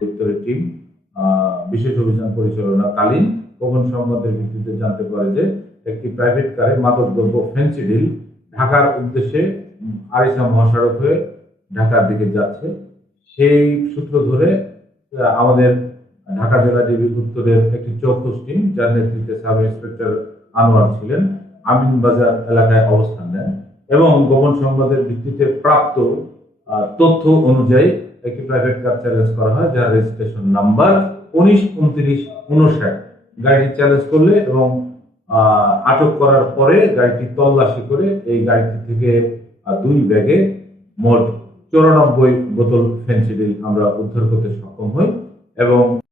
উত্তরের টিম বিশেষ অভিযান পরিচালনাকালীন গোপন সংবাদের ভিত্তিতে জানতে পারে যে একটি প্রাইভেট কারে মাদকদ্রব্য ফেন্সিডিল ঢাকার উদ্দেশ্যে আরিচা মহাসড়ক হয়ে ঢাকার দিকে যাচ্ছে। সেই সূত্র ধরে আমাদের ঢাকা জেলা ডিবি উত্তরের একটি চৌকস টিম, যার নেতৃত্বে সাব ইন্সপেক্টর আনোয়ার ছিলেন, আমিনবাজার এলাকায় অবস্থান নেন এবং গোপন সংবাদের ভিত্তিতে প্রাপ্ত তথ্য অনুযায়ী একটি প্রাইভেট কার চ্যালেঞ্জ করা হয়, যার রেজিস্ট্রেশন নাম্বার 19-29-59। গাড়িটি চ্যালেঞ্জ করলে এবং আটক করার পরে গাড়িটি তল্লাশি করে এই গাড়িটি থেকে 2 ব্যাগে মোট 94 বোতল ফেন্সিডিল আমরা উদ্ধার করতে সক্ষম হই এবং